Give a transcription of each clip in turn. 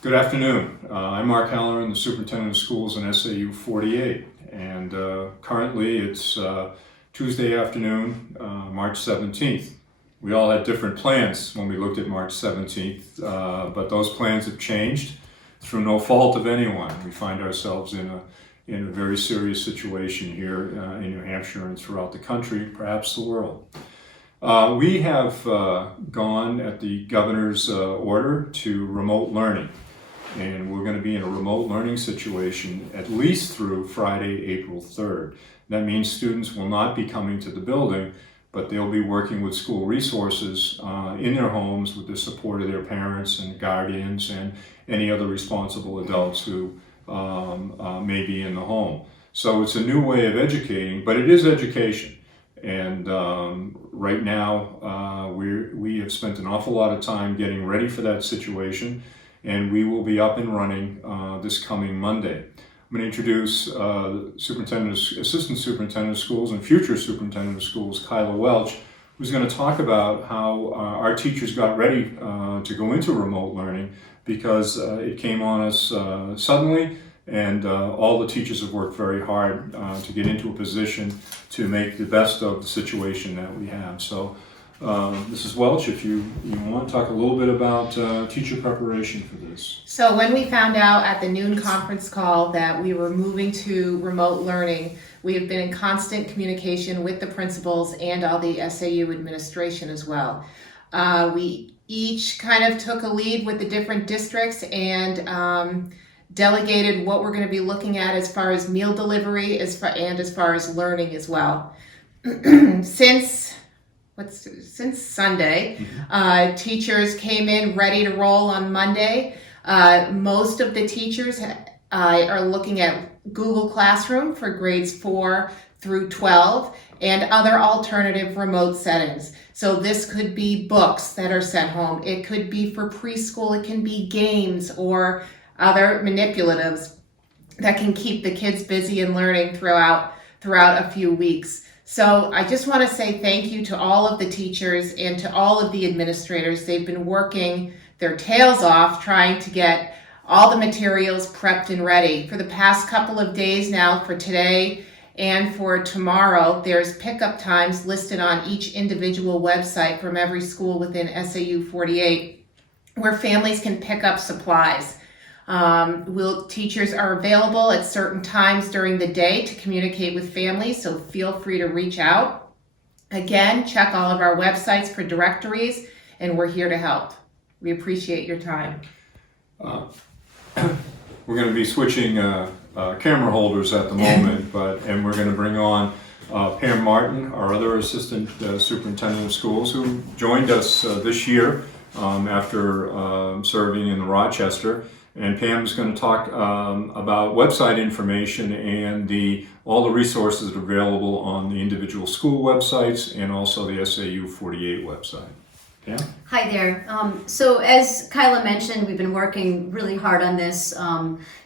Good afternoon. I'm Mark Halloran, the Superintendent of Schools in SAU 48, and currently it's Tuesday afternoon, March 17th. We all had different plans when we looked at March 17th, but those plans have changed through no fault of anyone. We find ourselves in a very serious situation here in New Hampshire and throughout the country, perhaps the world. We have gone at the governor's order to remote learning. And we're going to be in a remote learning situation at least through Friday, April 3rd. That means students will not be coming to the building, but they'll be working with school resources in their homes with the support of their parents and guardians and any other responsible adults who may be in the home. So it's a new way of educating, but it is education. And right now we have spent an awful lot of time getting ready for that situation. And we will be up and running this coming Monday. I'm going to introduce Assistant Superintendent of Schools and future Superintendent of Schools, Kyla Welch, who's going to talk about how our teachers got ready to go into remote learning because it came on us suddenly, and all the teachers have worked very hard to get into a position to make the best of the situation that we have. So. Mrs. Welch, if you want to talk a little bit about teacher preparation for this. So when we found out at the noon conference call that we were moving to remote learning, we have been in constant communication with the principals and all the SAU administration as well. We each kind of took a lead with the different districts and delegated what we're going to be looking at as far as meal delivery and as far as learning as well. Since Sunday, teachers came in ready to roll on Monday. Most of the teachers are looking at Google Classroom for grades 4 through 12 and other alternative remote settings. So this could be books that are sent home. It could be for preschool. It can be games or other manipulatives that can keep the kids busy and learning throughout a few weeks. So I just want to say thank you to all of the teachers and to all of the administrators. They've been working their tails off trying to get all the materials prepped and ready. For the past couple of days now, for today and for tomorrow, there's pickup times listed on each individual website from every school within SAU 48 where families can pick up supplies. Teachers are available at certain times during the day to communicate with families, so feel free to reach out. Again, check all of our websites for directories, and we're here to help. We appreciate your time. We're going to be switching camera holders at the moment, and we're going to bring on Pam Martin, our other Assistant Superintendent of Schools, who joined us this year after serving in Rochester. And Pam's going to talk about website information and all the resources that are available on the individual school websites and also the SAU 48 website. Pam? Hi there. So as Kyla mentioned, we've been working really hard on this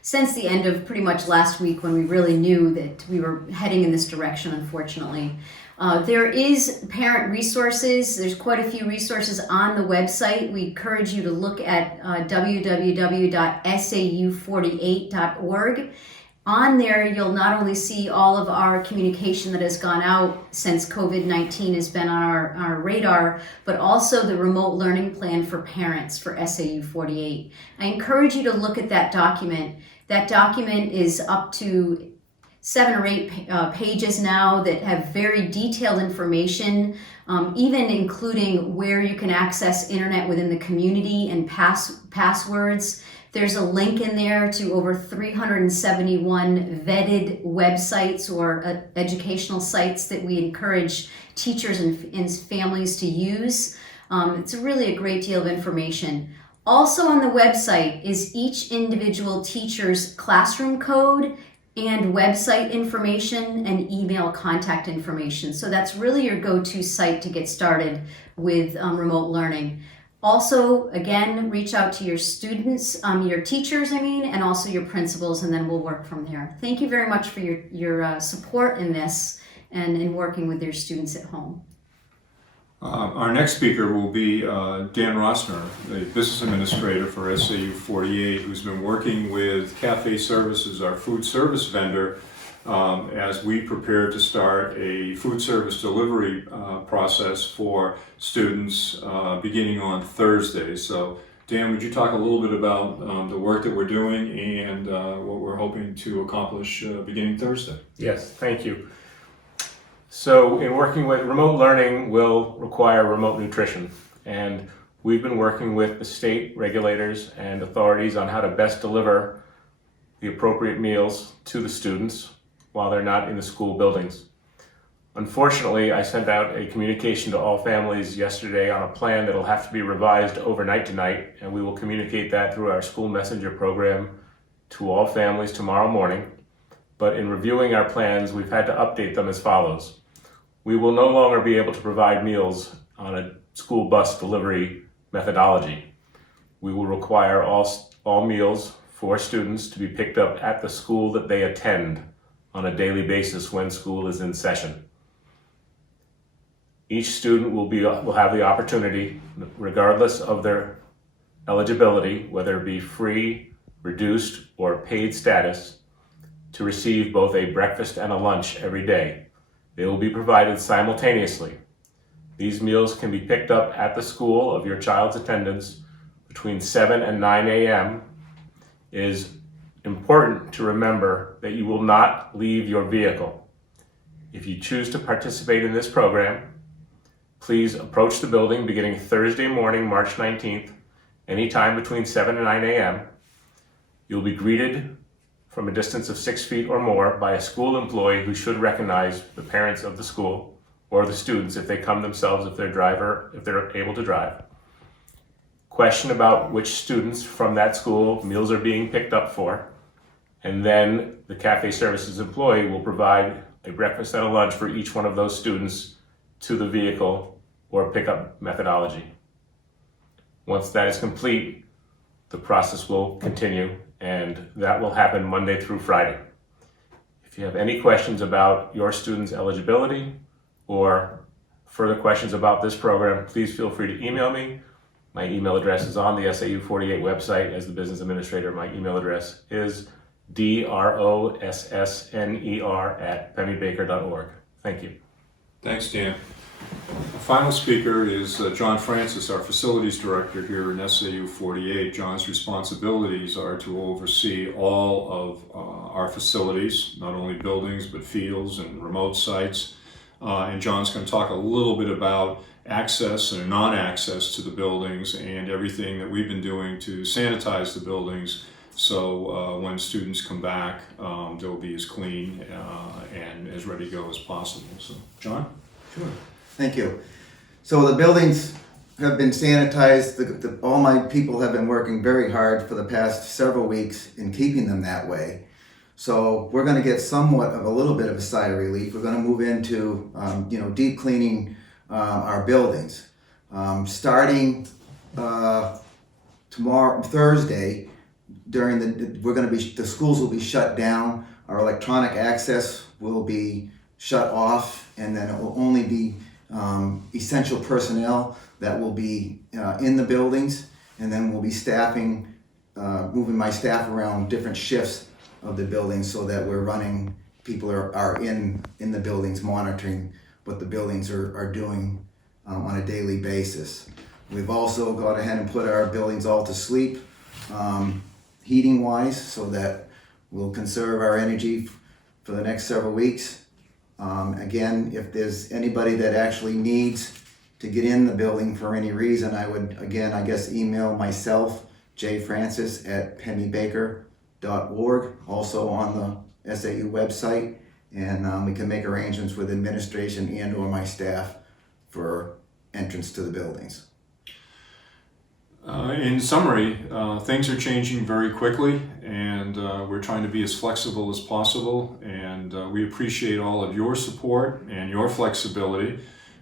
since the end of pretty much last week when we really knew that we were heading in this direction, unfortunately. There is parent resources. There's quite a few resources on the website. We encourage you to look at www.sau48.org. On there, you'll not only see all of our communication that has gone out since COVID-19 has been on our radar, but also the remote learning plan for parents for SAU 48. I encourage you to look at that document. That document is up to 7 or 8 pages now that have very detailed information, even including where you can access internet within the community and passwords. There's a link in there to over 371 vetted websites or educational sites that we encourage teachers and families to use. It's really a great deal of information. Also on the website is each individual teacher's classroom code and website information and email contact information. So that's really your go-to site to get started with remote learning. Also, again, reach out to your students, your teachers, and also your principals, and then we'll work from there. Thank you very much for your support in this and in working with your students at home. Our next speaker will be Dan Rossner, the business administrator for SAU 48, who's been working with Cafe Services, our food service vendor, as we prepare to start a food service delivery process for students beginning on Thursday. So Dan, would you talk a little bit about the work that we're doing and what we're hoping to accomplish beginning Thursday? Yes, thank you. So in working with remote learning will require remote nutrition, and we've been working with the state regulators and authorities on how to best deliver the appropriate meals to the students while they're not in the school buildings. Unfortunately, I sent out a communication to all families yesterday on a plan that'll have to be revised overnight tonight, and we will communicate that through our school messenger program to all families tomorrow morning. But in reviewing our plans, we've had to update them as follows. We will no longer be able to provide meals on a school bus delivery methodology. We will require all meals for students to be picked up at the school that they attend on a daily basis when school is in session. Each student will have the opportunity, regardless of their eligibility, whether it be free, reduced, or paid status, to receive both a breakfast and a lunch every day. They will be provided simultaneously. These meals can be picked up at the school of your child's attendance between 7 and 9 a.m. It is important to remember that you will not leave your vehicle. If you choose to participate in this program, please approach the building beginning Thursday morning, March 19th, anytime between 7 and 9 a.m. You'll be greeted from a distance of 6 feet or more by a school employee who should recognize the parents of the school or the students if they come themselves, if they're able to drive. Question about which students from that school meals are being picked up for, and then the Cafe Services employee will provide a breakfast and a lunch for each one of those students to the vehicle or pickup methodology. Once that is complete, the process will continue, and that will happen Monday through Friday. If you have any questions about your student's eligibility or further questions about this program, please feel free to email me. My email address is on the SAU 48 website. As the business administrator, my email address is drossner@pennybaker.org. Thank you. Thanks, Dan. Our final speaker is John Francis, our facilities director here in SAU 48. John's responsibilities are to oversee all of our facilities, not only buildings, but fields and remote sites. And John's going to talk a little bit about access and non-access to the buildings and everything that we've been doing to sanitize the buildings so when students come back, they'll be as clean and as ready to go as possible. So, John? Sure. Thank you. So the buildings have been sanitized. All my people have been working very hard for the past several weeks in keeping them that way. So we're going to get somewhat of a little bit of a sigh of relief. We're going to move into deep cleaning our buildings. Starting tomorrow, Thursday, the schools will be shut down. Our electronic access will be shut off, and then it will only be essential personnel that will be in the buildings, and then we'll be staffing, moving my staff around different shifts of the buildings so that people are in the buildings monitoring what the buildings are doing on a daily basis. We've also gone ahead and put our buildings all to sleep, heating wise, so that we'll conserve our energy for the next several weeks. Again, if there's anybody that actually needs to get in the building for any reason, I would, again, I guess, email myself, jfrancis@pennybaker.org, also on the SAU website, and we can make arrangements with administration and or my staff for entrance to the buildings. In summary, things are changing very quickly, and we're trying to be as flexible as possible, and we appreciate all of your support and your flexibility.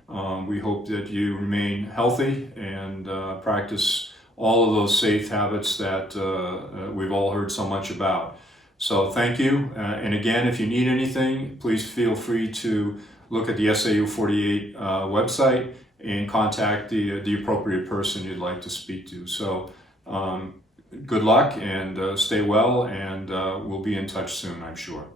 We hope that you remain healthy and practice all of those safe habits that we've all heard so much about. So thank you, and again, if you need anything, please feel free to look at the SAU 48 website and contact the appropriate person you'd like to speak to. So good luck and stay well, and we'll be in touch soon, I'm sure.